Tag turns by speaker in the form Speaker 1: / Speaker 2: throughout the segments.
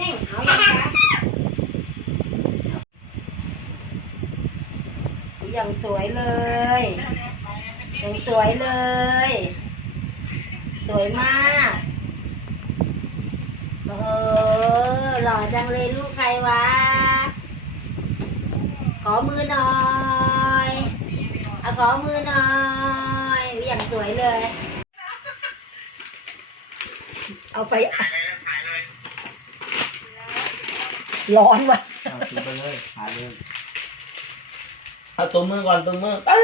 Speaker 1: เพ่งเอายังคะอย่างสวยเลยอย่างสวยเลย สวยมากโอ้โหหล่อจังเลยลูกใครวะ ขอมือหน่อยเอาขอมือหน่อยอย่างสวยเลย เอาไป ร้อนว่ะ
Speaker 2: เอากินไปเลยหาเลยเอาตัวมือก่อนตัวมือเอ้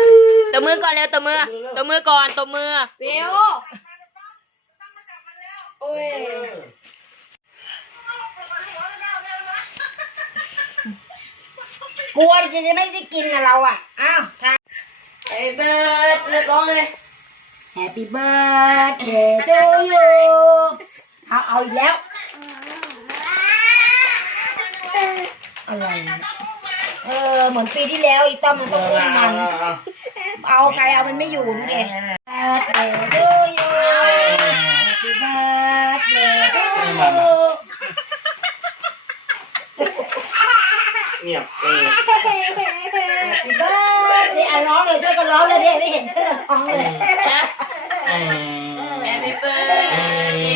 Speaker 3: ตัวมือก่อนเร็วตัวมือตัวมือก่อนตัวมือ
Speaker 1: เบลโอ้ยกลัวจะไม่ได้กินนะเราอะ อ้าวทาน ไอ้เบิร์ดเลิกร้องเลย Happy birthday to you เอาเอาอีกแล้ว อะไรเนี่ยเออ เหมือนปีที่แล้วอีต้อมมันก็อุ้มมัน เอาใครเอามันไม่อยู่ดูดิ Birthday to you Happy birthday to you
Speaker 2: เงียบเออ
Speaker 1: Happy birthday อะร้องเลยช่วยกันร้องเลยดิไม่เห็นช่วยกันร้องเลย
Speaker 2: เออ
Speaker 3: Happy birthday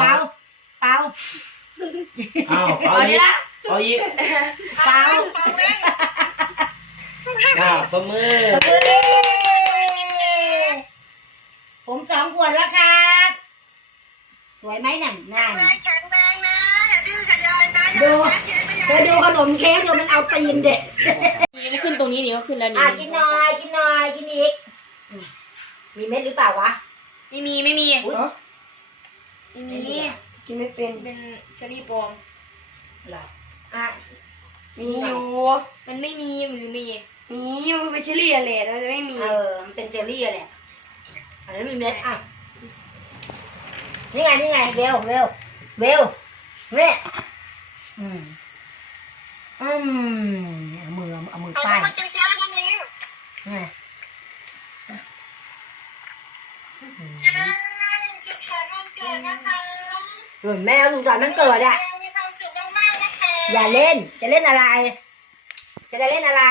Speaker 1: เป่าเป่าเอา
Speaker 2: เอา
Speaker 1: เอา
Speaker 2: อี
Speaker 1: ดิ
Speaker 2: ก
Speaker 1: ละ
Speaker 2: เอาอีก
Speaker 1: เป่า
Speaker 2: อ่าตัวมือ
Speaker 1: ผมสองขวดแล้วครับ สวยไหมนั่นนั่น
Speaker 4: แข็งแรงนะอย่าดื้อกับยายนะ
Speaker 1: ดูเธอดูขนมเค้กเดี๋ยวมันเอาตีนเด็ก
Speaker 3: นี่ก็ขึ้นตรงนี้นี่ก็ขึ้นแล้วนี่
Speaker 1: อะกินหน่อยกินหน่อยกินอีกอืมมีเม็ดหรือเปล่าวะ
Speaker 3: ไม่มีไม่มี
Speaker 1: อุ๊ย
Speaker 3: ไม่มี
Speaker 1: กินไม่เป็น
Speaker 3: เป็นเชอรี่ปลอม
Speaker 1: เหรออะ
Speaker 5: มีอยู่
Speaker 3: มันไม่มีหรือมี
Speaker 5: มีอยู่ไปเฉลี่ยเลยเราจะไม่มี
Speaker 1: เออ มันเป็นเจลลี่อะแหละอันนั้นมีเม็ดอะนี่ไงนี่ไงเวลเวลเวลเนี่ยอืมอืมเอามือเอามือ
Speaker 4: เอา
Speaker 1: ป้าย
Speaker 4: มากิน ส่วน
Speaker 1: แม่ลุงจอนมันเกิดอะ
Speaker 4: มีความสุขมากๆนะคะ
Speaker 1: อย่าเล่น จะเล่นอะไร จะได้เล่นอะไร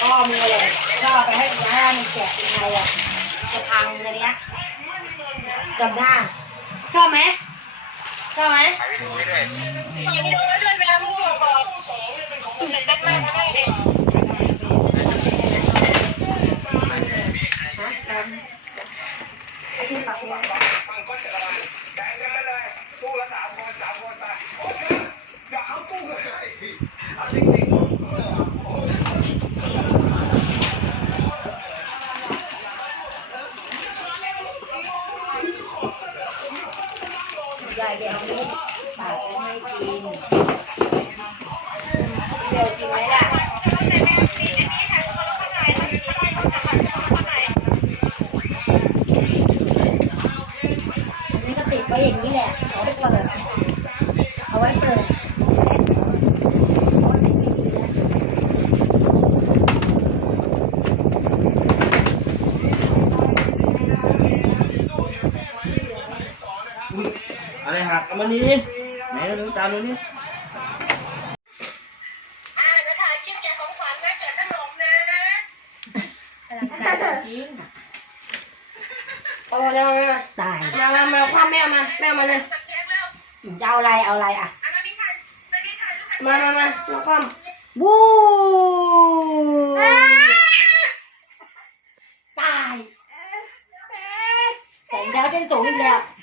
Speaker 1: พ่อมือเลยชอบไปให้ให้มันแกะเป็นไงอะจะพังอะไรเนี้ยจำได้
Speaker 3: ชอบไหมชอบไหม
Speaker 4: ถ่ายวิดีโอไว้ด้วยเวลาพูดบอกแต่เต้นมากนะแม่เด็ก
Speaker 1: ยายไปเอาลูกปากไปให้กินเดี๋ยวกินไหมล่ะอันนี้
Speaker 2: ก็
Speaker 1: ติดไว้อย่างนี้แหละ
Speaker 2: เอา
Speaker 1: ไว้เปิดเอาไว้เปิด
Speaker 2: มานี่ไหนดูตามดูนี่
Speaker 4: อ่าเดี๋ยวถ่ายคลิปแกะของขวัญนะแกะขนมนะ
Speaker 5: เอามาเอามา
Speaker 1: ตาย
Speaker 5: มามามาคว้าแม่เอามาแม่เอามาเลย
Speaker 4: ตัดเชฟแล้ว
Speaker 1: จะเอาอะไรเอาอะไรอะ
Speaker 4: อันนั้นมีถ่ายไม่มีถ่ายลูก
Speaker 5: มามามามาคว้า
Speaker 1: วู้ตายแสงดาวเส้นสูงอีกแล้ว